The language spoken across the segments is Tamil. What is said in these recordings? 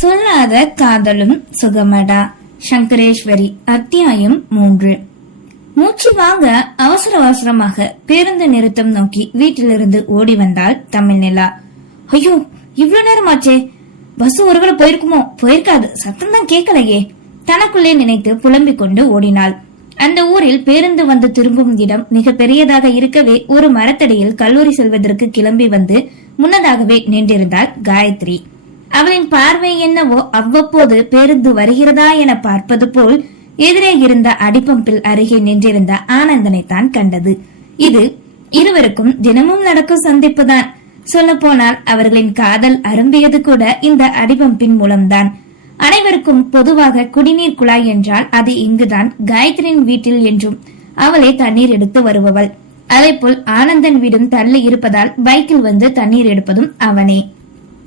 சொல்லாத காதலும் சுகமடா. சங்கரேஸ்வரி அத்தியாயம் மூன்று. மூச்சு வாங்க அவசர அவசரமாக பேருந்து நிறுத்தம் நோக்கி வீட்டிலிருந்து ஓடி வந்தாள் தமிழ்நிலா. ஐயோ இவ்வளவு நேரமாச்சே. பஸ் ஒருவேளை போயிருக்குமோ? போயிருக்காது. சத்தம் தான் கேட்கலையே. தனக்குள்ளே நினைத்து புலம்பிக் கொண்டு ஓடினாள். அந்த ஊரில் பேருந்து வந்து திரும்பும் இடம் மிக பெரியதாக இருக்கவே ஒரு மரத்தடியில் கல்லூரி செல்வதற்கு கிளம்பி வந்து முன்னதாகவே நின்றிருந்தாள் காயத்ரி. அவளின் பார்வை என்னவோ அவ்வப்போது பேருந்து வருகிறதா என பார்ப்பது போல் எதிரே இருந்த அடிப்பம்பில் அருகே நின்றிருந்த ஆனந்தனை தான் கண்டது. இது இருவருக்கும் தினமும் நடக்கும் சந்திப்புதான். சொல்ல போனால் அவர்களின் காதல் அரும்பியது கூட இந்த அடிபம்பின் மூலம்தான். அனைவருக்கும் பொதுவாக குடிநீர் குழாய் என்றால் அது இங்குதான் காயத்ரியின் வீட்டில் என்றும் அவளே தண்ணீர் எடுத்து வருபவள். அதேபோல் ஆனந்தன் வீடும் தள்ளி இருப்பதால் பைக்கில் வந்து தண்ணீர் எடுப்பதும் அவனே.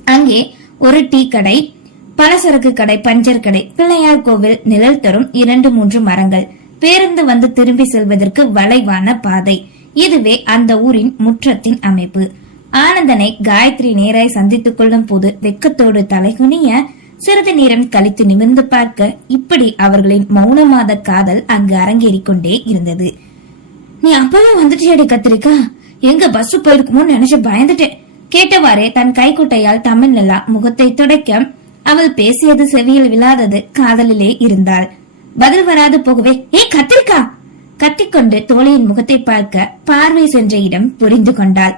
அங்கே ஒரு டீ கடை பலசரக்கு கடை பஞ்சர் கடை. பிள்ளையார் கோவில் நிழல் தரும் இரண்டு மூன்று மரங்கள். பேருந்து வந்து திரும்பி செல்வதற்கு வளைவான பாதை. இதுவே அந்த ஊரின் முற்றத்தின் அமைப்பு. ஆனந்தனை காயத்ரி நேராய் சந்தித்துக் கொள்ளும் போது வெக்கத்தோடு தலைகுனிய சிறிது நேரம் கழித்து நிமிர்ந்து பார்க்க இப்படி அவர்களின் மௌனமாத காதல் அங்கு அரங்கேறிக் கொண்டே இருந்தது. நீ அப்பவே வந்துட்டியாடி கத்திரிக்கா? எங்க பஸ் போயிருக்குமோன்னு நினைச்சு பயந்துட்டேன். கேட்டவாறே தன் கைக்குட்டையால் தமிழ் நிலா முகத்தை துடைக்க அவள் பேசியது செவியில் விழாதது காதலிலே இருந்தாள். பதில் வராது போகவே ஏ கத்திரிக்கா? கத்திக்கொண்டு தோழியின் முகத்தை பார்க்க பார்வை சென்ற இடம் புரிந்து கொண்டாள்.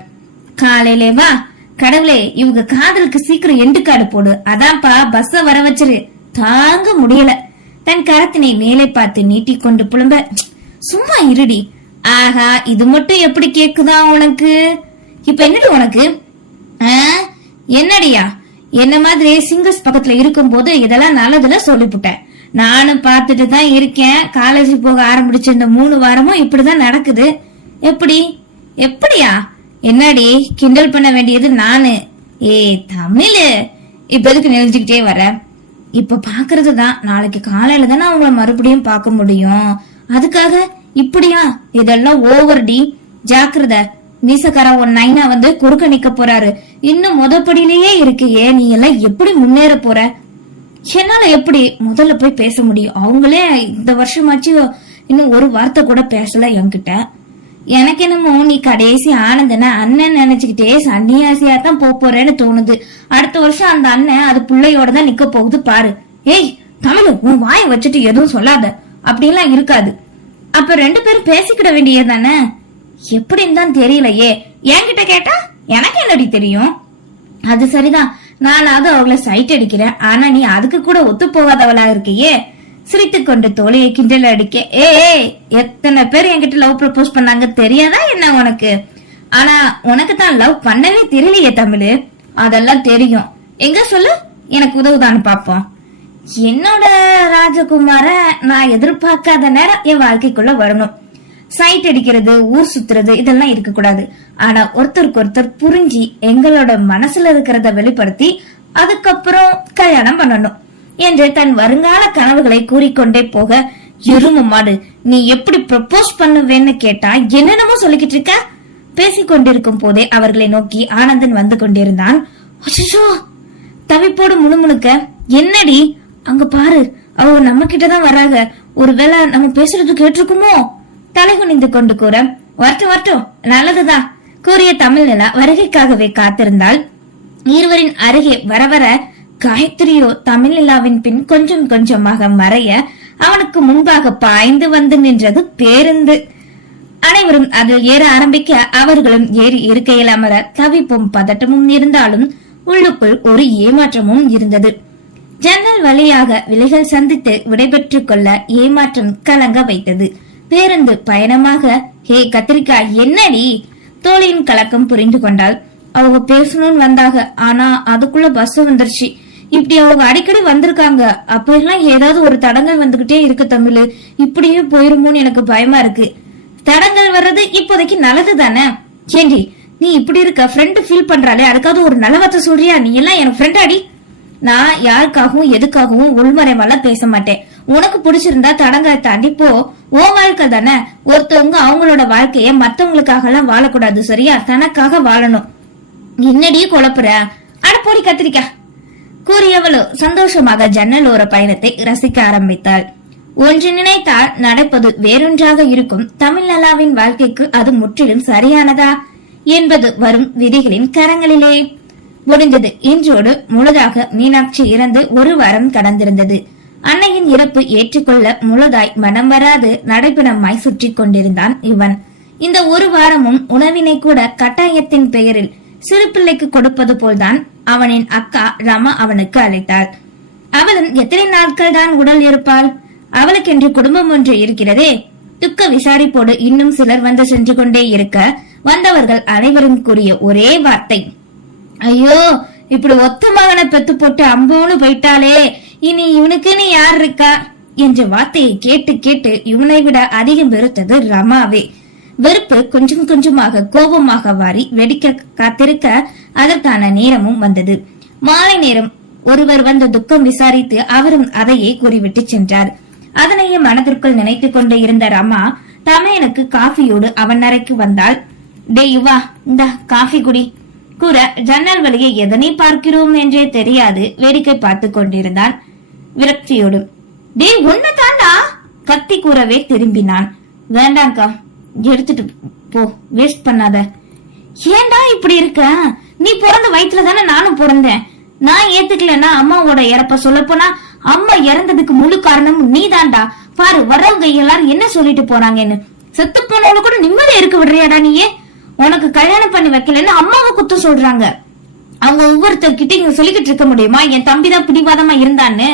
காலையிலே வா கடவுளே இவங்க காதலுக்கு சீக்கிரம் எண்டு காடு போடு. அதான்ப்பா பஸ்ஸ வர வச்சிரு. தாங்க முடியல. தன் கரத்தினை மேலே பார்த்து நீட்டிக்கொண்டு புலம்ப சும்மா இருடி. ஆஹா இது மட்டும் எப்படி கேக்குதா உனக்கு? இப்ப என்னடி உனக்கு? என்னடியா? என்ன மாதிரி சிங்கர்ஸ் பக்கத்துல இருக்கும்போது இதெல்லாம் நல்லதுல சொல்லிப்புட்டேன். நானும் பார்த்துட்டு தான் இருக்கேன். காலேஜ் போக ஆரம்பிச்ச இந்த மூணு வாரமும் இப்படிதான் நடக்குது. எப்படி? எப்படியா? என்னடி? கிண்டல் பண்ண வேண்டியது நானு. ஏ தமிழ். இப்ப எதுக்கு நெளிஞ்சுக்கிட்டே வர இப்ப பாக்குறது தான் நாளைக்கு காலையில தானே அவங்கள மறுபடியும் பார்க்க முடியும். அதுக்காக இப்படியா? இதெல்லாம் ஓவர் டி. ஜாக்கிரதை. மீசக்கார உன் நைனா வந்து குறுக்க நிக்க போறாரு. இன்னும் முதப்படியிலேயே இருக்கியே நீ எல்லாம் எப்படி முன்னேற போற? என்னால எப்படி முதல்ல போய் பேச முடியும்? அவங்களே இந்த வருஷமாச்சு இன்னும் ஒரு வார்த்தை கூட பேசல என்கிட்ட. எனக்கு என்னமோ நீ கடைசி ஆனந்தன அண்ணன் நினைச்சுக்கிட்டே சன்னியாசியா தான் போக போறேன்னு தோணுது. அடுத்த வருஷம் அந்த அண்ணன் அது பிள்ளையோட தான் நிக்க போகுது பாரு. ஏய் தமிழ் உன் வாயை வச்சுட்டு எதுவும் சொல்லாத. அப்படிலாம் இருக்காது. அப்ப ரெண்டு பேரும் பேசிக்கிட வேண்டியதானே எப்படின்னு தான் தெரியலையே. என்கிட்ட கேட்டா எனக்கு என்னடி தெரியும்? அது சரிதான். நானாவது அவங்கள சைட் அடிக்கிறேன் ஆனா நீ அதுக்கு கூட ஒத்து போகாதவளா இருக்கியே. சிரித்து கொண்டு தோழியை கிண்டல் அடிக்க ஏ எத்தனை பேர் என்கிட்ட லவ் ப்ரப்போஸ் பண்ணாங்க தெரியாதா என்ன உனக்கு? ஆனா உனக்கு தான் லவ் பண்ணவே தெரியலையே தமிழ். அதெல்லாம் தெரியும். எங்க சொல்லு? எனக்கு உதவுதான்னு பாப்போம். என்னோட ராஜகுமார நான் எதிர்பார்க்காத நேரம் என் வாழ்க்கைக்குள்ள வரணும். சைட் அடிக்கிறது ஊர் சுத்துறது இதெல்லாம் இருக்க கூடாது ஆனா ஒருத்தருக்கு ஒருத்தர் புரிஞ்சு எங்களோட மனசுல இருக்கிறத வெளிப்படுத்தி அதுக்கப்புறம் கல்யாணம் பண்ணணும் என்று தன் வருங்கால கனவுகளை கூறிக்கொண்டே போக எரும மாடு நீ எப்படி ப்ரப்போஸ் பண்ணுவேன்னு கேட்டா என்னென்னமோ சொல்லிக்கிட்டு இருக்க? பேசிக்கொண்டிருக்கும் போதே அவர்களை நோக்கி ஆனந்தன் வந்து கொண்டிருந்தான். தவிப்போடு முணுமுணுக்க என்னடி? அங்க பாரு அவங்க நம்ம கிட்டதான் வராங்க. ஒருவேளை நம்ம பேசுறது கேட்டிருக்குமோ? தலை குனிந்து கொண்டு கூற வரட்டும் வரட்டும் நல்லதுதான் கூறிய தமிழ் நிலா வருகைக்காகவே காத்திருந்தால் இருவரின் அருகே வர வர காயத்ரியோ தமிழ் நிலாவின் பின் கொஞ்சம் கொஞ்சமாக மறைய அவனுக்கு முன்பாக பாய்ந்து வந்து நின்றது பேருந்து. அனைவரும் அதில் ஏற ஆரம்பிக்க அவர்களும் ஏறி இருக்கையில் அமர தவிப்பும் பதட்டமும் இருந்தாலும் உள்ளுக்குள் ஒரு ஏமாற்றமும் இருந்தது. ஜன்னல் வழியாக விலைகள் சந்தித்து விடைபெற்றுக் கொள்ள ஏமாற்றம் கலங்க வைத்தது. பேருந்து பயணமாக ஹே கத்திரிக்காய் என்னடி? தோழியின் கலக்கம் புரிந்து கொண்டாள். அவங்க பேசணும்னு வந்தாங்க. ஆனா அதுக்குள்ள பஸ் வந்துருச்சு. இப்படி அவங்க அடிக்கடி வந்திருக்காங்க. அப்ப எல்லாம் ஏதாவது ஒரு தடங்கள் வந்துகிட்டே இருக்கு தமிழ். இப்படியே போயிருமோன்னு எனக்கு பயமா இருக்கு. தடங்கள் வர்றது இப்போதைக்கு நல்லது தானே? ஏண்டி நீ இப்படி இருக்க ஃப்ரெண்டு ஃபீல் பண்றாளே. அதுக்காவது ஒரு நல்ல சொல்றியா? நீ எல்லாம் என் ஃப்ரெண்ட் அடி நான் யாருக்காகவும் எதுக்காகவும் உள்மறைவெல்லாம் பேச மாட்டேன். உனக்கு பிடிச்சிருந்தா தடங்களை தாண்டி போ. ஓ வாழ்க்கை தானே. ஒருத்தவங்க அவங்களோட வாழ்க்கைய மத்தவங்களுக்காக எல்லாம் வாழக்கூடாது சரியா? தனக்காக வாழணும். என்னடி குழப்புற? அட போடி கத்திரிக்கா. கூறியவளோ சந்தோஷமாக ஜன்னல் ஓர பயணத்தை ரசிக்க ஆரம்பித்தாள். ஒன்று நினைத்தால் நடப்பது வேறொன்றாக இருக்கும். தமிழ் நலாவின் வாழ்க்கைக்கு அது முற்றிலும் சரியானதா என்பது வரும் விதிகளின் கரங்களிலே. முடிந்தது. இன்றோடு முழுதாக மீனாட்சி இறந்து ஒரு வாரம் கடந்திருந்தது. அன்னையின் இறப்பு ஏற்றுக்கொள்ள முழுதாய் மனம் வராது நடைபெணமாய் சுற்றி கொண்டிருந்தான் இவன். இந்த ஒரு வாரமும் உணவினை கூட கட்டாயத்தின் பெயரில் சிறு பிள்ளைக்கு கொடுப்பது போல்தான் அவனின் அக்கா ரமா அவனுக்கு அழைத்தாள். அவளும் எத்தனை நாட்கள் தான் உடல் இருப்பாள்? அவளுக்கென்று குடும்பம் ஒன்று இருக்கிறதே. துக்க விசாரிப்போடு இன்னும் சிலர் வந்து சென்று கொண்டே இருக்க வந்தவர்கள் அனைவரும் கூறிய ஒரே வார்த்தை. ஐயோ இப்படி ஒத்த மகனை பெத்து போட்டு அம்போன்னு போயிட்டாலே இனி இவனுக்குன்னு யார் இருக்கா? என்ற வார்த்தையை கேட்டு கேட்டு இவனை விட அதிகம் வெறுத்தது ரமாவே. வெறுப்பு கொஞ்சம் கொஞ்சமாக கோபமாக வாரி வெடிக்க காத்திருக்க அதற்கான நேரமும் வந்தது. மாலை நேரம் ஒருவர் வந்த துக்கம் விசாரித்து அவரும் அதையே கூறிவிட்டு சென்றார். அதனையே மனதிற்குள் நினைத்துக் கொண்டு இருந்த ரமா தமையனுக்கு காஃபியோடு அவன் அறைக்கு வந்தாள். டே யுவா இந்த காஃபி குடி. கூற ஜன்னல் வழியை எதனை பார்க்கிறோம் என்றே தெரியாது வேடிக்கை பார்த்து கொண்டிருந்தான். விரக்தியோடு. டே உன்னை தாண்டா? கத்தி கூறவே திரும்பினான். வேண்டாம்க்கா எடுத்துட்டு போ வேஸ்ட் பண்ணாத. ஏன்டா இப்படி இருக்க? நீ பிறந்த வயிற்றுல தானே நானும் பிறந்தேன். நான் ஏத்துக்கலன்னா அம்மாவோட இறப்ப சொல்லப் போனா அம்மா இறந்ததுக்கு முழு காரணம் நீதான்டா. பாரு வர்றவங்க எல்லாரும் என்ன சொல்லிட்டு போறாங்கன்னு செத்து போனவங்க கூட நிம்மதியா இருக்க விடுறியாடா நீயே? உனக்கு கல்யாணம் பண்ணி வைக்கலன்னு அம்மாவை குத்தம் சொல்றாங்க. அவங்க ஒவ்வொருத்தர்கிட்ட இங்க சொல்லிக்கிட்டு இருக்க முடியுமா? என் தம்பி தான் பிடிவாதமா இருந்தான்னு?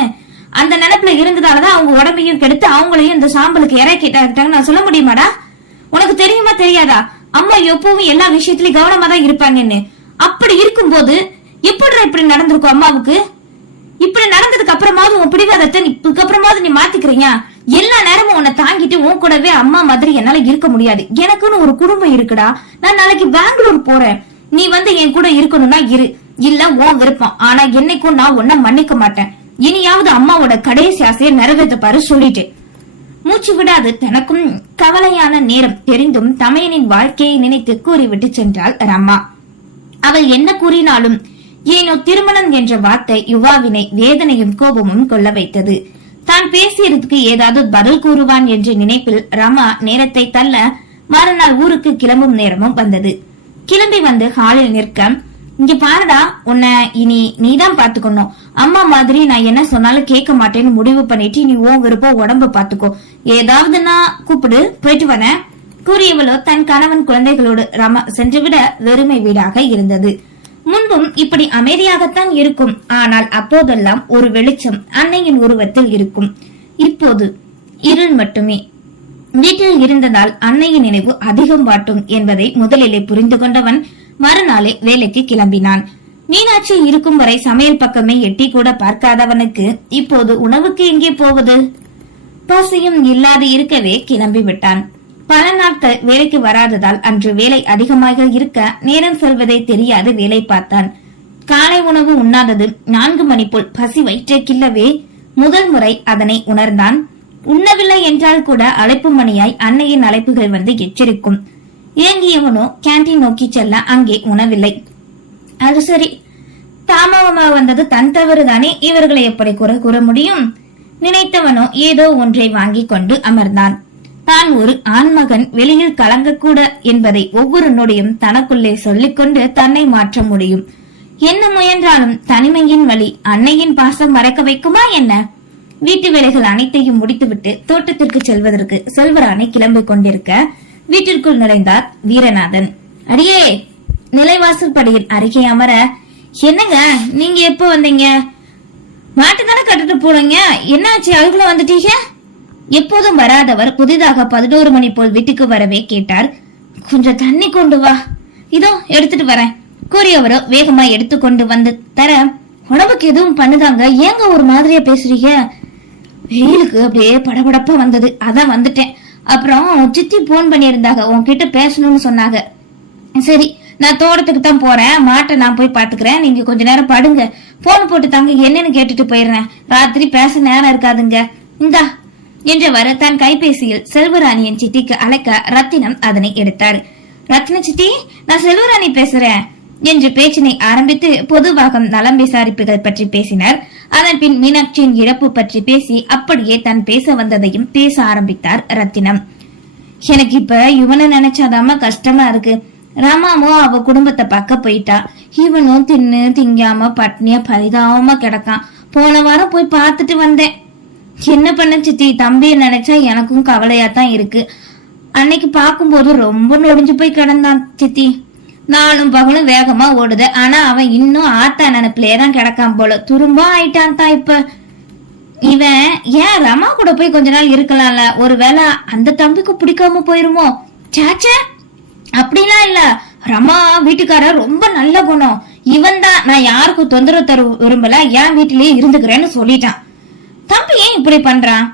அந்த நினைப்புல இருந்ததாலதான் அவங்க உடம்பையும் கெடுத்து அவங்களையும் இந்த சாம்பலுக்கு இறக்கிட்டாங்க. நான் சொல்ல முடியுமாடா? உனக்கு தெரியுமா தெரியாதா? அம்மா எப்பவும் எல்லா விஷயத்திலயும் கவனமா தான் இருப்பாங்கன்னு. அப்படி இருக்கும்போது எப்படி இப்படி நடந்திருக்கும் அம்மாவுக்கு? இப்படி நடந்ததுக்கு அப்புறமாவது உன் பிடிவாதத்தை இதுக்கப்புறமாவது நீ மாத்திக்கிறீங்க? எல்லா நேரமும் உன்னை தாங்கிட்டு உன் கூடவே அம்மா மாதிரி என்னால இருக்க முடியாது. எனக்குன்னு ஒரு குடும்பம் இருக்குடா. நான் நாளைக்கு பெங்களூர் போறேன். நீ வந்து என் கூட இருக்கணும்னா இரு. இல்ல உன் விருப்பம். ஆனா என்னைக்கும் நான் உன்ன மன்னிக்க மாட்டேன். இனியாவது அம்மாவோட கடைசி ஆசையை நிறைவேற்றப்பாரு சொல்லிட்டேன் மூச்சு விடாது தனக்கும் கவலையான நேரம் தெரிந்தும் தமையனின் வாழ்க்கையை நினைத்து கூறிவிட்டு சென்றாள் ரம்மா. அவள் என்ன கூறினாலும் ஏனோ திருமணம் என்ற வார்த்தை யுவாவினை வேதனையும் கோபமும் கொள்ள வைத்தது. தான் பேசியதுக்கு ஏதாவது பதில் கூறுவான் என்ற நினைப்பில் ரமா நேரத்தை தள்ள மறுநாள் ஊருக்கு கிளம்பும் நேரமும் வந்தது. கிளம்பி வந்து ஹாலில் நிற்க இங்க பாருடா உன்னை இனி நீதான் பாத்துக்கணும் அம்மா மாதிரி நான் என்ன சொன்னாலும் கேட்க மாட்டேன்னு முடிவு பண்ணிட்டு நீ உன் விருப்பம் உடம்பு பாத்துக்கோ. ஏதாவதுன்னா கூப்பிடு போயிட்டு வரேன். கூறியவளோ தன் கணவன் குழந்தைகளோடு ரமா சென்றுவிட வெறுமை வீடாக இருந்தது. முன்பும் இப்படி அமைதியாகத்தான் இருக்கும். ஆனால் அப்போதெல்லாம் ஒரு வெளிச்சம் அன்னையின் உருவத்தில் இருக்கும். இப்போது இருள் மட்டுமே. வீட்டில் இருந்ததால் அன்னையின் நினைவு அதிகம் வாட்டும் என்பதை முதலிலே புரிந்து கொண்டவன் மறுநாளே வேலைக்கு கிளம்பினான். மீனாட்சி இருக்கும் வரை சமையல் பக்கமே எட்டி கூட பார்க்காதவனுக்கு இப்போது உணவுக்கு எங்கே போவது? பசியும் இல்லாது இருக்கவே கிளம்பி விட்டான். பல நாட்கள் வேலைக்கு வராததால் அன்று வேலை அதிகமாக இருக்க நேரம் செல்வதை தெரியாது வேலை பார்த்தான். காலை உணவு உண்ணாதது நான்கு மணி போல் பசி வயிற்றை கிள்ளவே முதல் முறை அதனை உணர்ந்தான். உண்ணவில்லை என்றால் கூட அழைப்பு மணியாய் அன்னையின் அழைப்புகள் வந்து எச்சரிக்கும். இயங்கியவனோ கேண்டீன் நோக்கி செல்ல அங்கே உணவில்லை. அது சரி. தாமதமாக வந்தது தன் தவறுதானே? இவர்களை எப்படி குறை கூற முடியும்? நினைத்தவனோ ஏதோ ஒன்றை வாங்கிக் கொண்டு அமர்ந்தான். தான் ஒரு ஆண்மகன் வெளியில் கலங்கக்கூட என்பதை ஒவ்வொரு நொடியும் தனக்குள்ளே சொல்லிக்கொண்டு தன்னை மாற்ற முடியும். என்ன முயன்றாலும் தனிமையின் வழி அன்னையின் பாசம் மறக்க வைக்குமா என்ன? வீட்டு வேலைகள் அனைத்தையும் முடித்துவிட்டு தோட்டத்திற்கு செல்வதற்கு செல்வராணி கிளம்பிக் கொண்டிருக்க வீட்டிற்குள் நுழைந்தார் வீரநாதன். அடியே நிலைவாசல் படியில் அருகே அமர என்னங்க? நீங்க எப்போ வந்தீங்க? மாட்டு தானே கட்டிட்டு போனீங்க? என்னாச்சு? அதுக்குள்ள வந்துட்டீங்க? எப்போதும் வராதவர் புதிதாக பதினோரு மணி போல் வீட்டுக்கு வரவே கேட்டார். கொஞ்சம் தண்ணி கொண்டு வா. இதோ எடுத்துட்டு வரேன். கூறியவரோ வேகமா எடுத்துக்கொண்டு வந்து தர உடம்புக்கு எதுவும் பண்ணுதாங்க? ஏங்க ஒரு மாதிரியா பேசுறீங்க? வெயிலுக்கு அப்படியே படபடப்பா வந்தது. அதான் வந்துட்டேன். அப்புறம் சித்தி போன் பண்ணியிருந்தாங்க. உன்கிட்ட பேசணும்னு சொன்னாங்க. சரி நான் தோட்டத்துக்கு தான் போறேன். மாட்டை நான் போய் பாத்துக்கிறேன். நீங்க கொஞ்ச நேரம் படுங்க. போன் போட்டு தாங்க என்னன்னு கேட்டுட்டு போயிடுறேன். ராத்திரி பேச நேரம் இருக்காதுங்க. இந்தா என்றவர் தன் கைபேசியில் செல்வராணியின் சித்திக்கு அழைக்க ரத்தினம் அதனை எடுத்தார். ரத்தின சித்தி நான் செல்வராணி பேசுறேன் என்று பேச்சினை ஆரம்பித்து பொதுவாக நலம் விசாரிப்புகள் பற்றி பேசினார். அதன் பின் மீனாட்சியின் இழப்பு பற்றி பேசி அப்படியே தான் பேச வந்ததையும் பேச ஆரம்பித்தார் ரத்தினம். எனக்கு இப்ப இவனை நினைச்சாதாம கஷ்டமா இருக்கு. ரமாவும் அவ குடும்பத்தை பக்க போயிட்டா. இவனும் தின்னு திங்காம பட்னியா பரிதாபமா கிடக்கான். போன வாரம் போய் பார்த்துட்டு வந்தேன். என்ன பண்ண சித்தி? தம்பியை நினைச்சா எனக்கும் கவலையா தான் இருக்கு. அன்னைக்கு பார்க்கும்போது ரொம்ப நொடிஞ்சு போய் கிடந்தான் சித்தி. நானும் பகலும் வேகமா ஓடுது ஆனா அவன் இன்னும் ஆத்தா நினைப்பிலே தான் கிடக்கான் போல. துரும்பா ஆயிட்டான் தான் இப்ப. இவன் ஏன் ரமா கூட போய் கொஞ்ச நாள் இருக்கலாம்ல? ஒருவேளை அந்த தம்பிக்கு பிடிக்காம போயிருமோ? சாச்சா! அப்படிலாம் இல்ல. ரமா வீட்டுக்காரர் ரொம்ப நல்ல குணம். இவன் தான் நான் யாருக்கும் தொந்தரவு தர விரும்பல. என் வீட்டிலேயே இருந்துக்கிறேன்னு சொல்லிட்டான். தம்பி ஏன் இப்படி பண்றான்?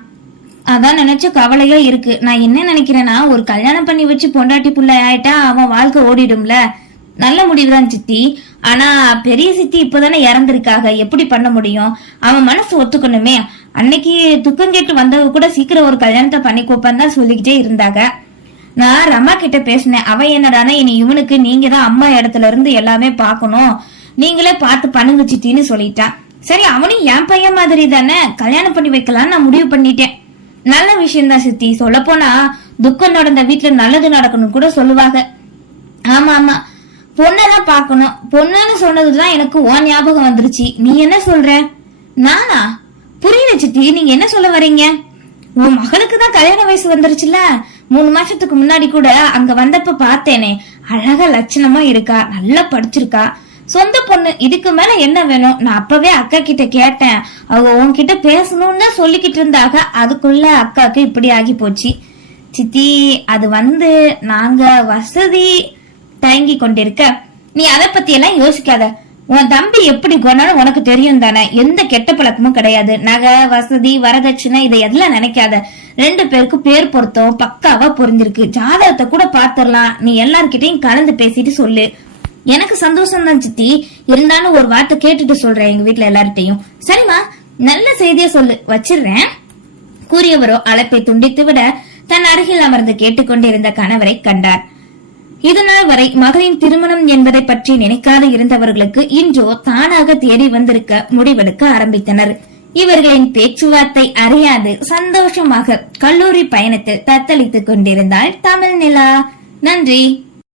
அதான் நினைச்ச கவலையா இருக்கு. நான் என்ன நினைக்கிறேன்னா ஒரு கல்யாணம் பண்ணி வச்சு பொண்டாட்டி புள்ள ஆயிட்டா அவன் வாழ்க்கை ஓடிடும்ல. நல்ல முடிவுதான் சித்தி. ஆனா பெரிய சித்தி இப்பதானே இறந்திருக்காக. எப்படி பண்ண முடியும்? அவன் மனசு ஒத்துக்கணுமே. அன்னைக்கு துக்கம் கேட்டு வந்தவங்க கூட சீக்கிரம் ஒரு கல்யாணத்தை பண்ணி கூப்பான்னு தான் சொல்லிக்கிட்டே இருந்தாங்க. நான் ரமா கிட்ட பேசினேன். அவ என்னடானா இனி இவனுக்கு நீங்க தான் அம்மா இடத்துல இருந்து எல்லாமே பாக்கணும் நீங்களே பார்த்து பண்ணுங்க சித்தின்னு சொல்லிட்டான் சரி அவனும் என் பையன் மாதிரி தானே? கல்யாணம் பண்ணி வைக்கலாம்னு நான் முடிவு பண்ணிட்டேன். நல்ல விஷயம் தான் சித்தி. சொல்ல போனா துக்கம் நடந்த வீட்டுல நல்லது நடக்கணும் கூட சொல்லுவாங்க. ஆமா ஆமா. பொண்ணெல்லாம் பார்க்கணும். பொண்ணுன்னு சொன்னதுதான் எனக்கு ஓ ஞாபகம் வந்துருச்சு. நீ என்ன சொல்ற? நானா? புரியல சித்தி. நீங்க என்ன சொல்ல வர்றீங்க உன் மகளுக்கு தான் கல்யாண வயசு வந்துருச்சுல மூணு மாசத்துக்கு முன்னாடி கூட அங்க வந்தப்ப பார்த்தேனே. அழகா லட்சணமா இருக்கா நல்லா படிச்சிருக்கா. சொந்த பொண்ணு இதுக்கு மேல என்ன வேணும்? நான் அப்பவே அக்கா கிட்ட கேட்டேன். அவங்க உன்கிட்ட பேசணும்னு சொல்லிக்கிட்டு இருந்தாங்க. அதுக்குள்ள அக்காக்கு இப்படி ஆகி போச்சு. சித்தி அது வந்து நாங்க வசதி தயங்கி கொண்டிருக்க. நீ அதை பத்தி எல்லாம் யோசிக்காத. உன் தம்பி எப்படி கொண்டாலும் உனக்கு தெரியும் தானே. எந்த கெட்ட பழக்கமும் கிடையாது. நகை வசதி வரதட்சணை இதை எல்லாம் நினைக்காத. ரெண்டு பேருக்கும் பேர் பொருத்தம் பக்காவா புரிஞ்சிருக்கு. ஜாதகத்தை கூட பாத்துரலாம். நீ எல்லார்கிட்டயும் கலந்து பேசிட்டு சொல்லு. எனக்கு சந்தோஷம் தான் சித்தி. இருந்தாலும் ஒரு வார்த்தை கேட்டுட்டு சொல்றேன் எங்க வீட்டுல எல்லார்கிட்டயும். சரிம்மா நல்ல செய்திய சொல்லு. வச்சிடுறேன் கூறியவரோ அழைப்பை துண்டித்து விட தன் அருகில் அமர்ந்து கேட்டுக்கொண்டிருந்த கணவரை கண்டார். இதுநாள் வரை மகளின் திருமணம் என்பதை பற்றி நினைக்காது இருந்தவர்களுக்கு இன்றோ தானாக தேடி வந்திருக்க முடிவெடுக்க ஆரம்பித்தனர். இவர்களின் பேச்சுவார்த்தை அறியாது. சந்தோஷமாக கல்லூரி பயணத்தில் தத்தளித்துக் கொண்டிருந்தாள் தமிழ் நிலா நன்றி.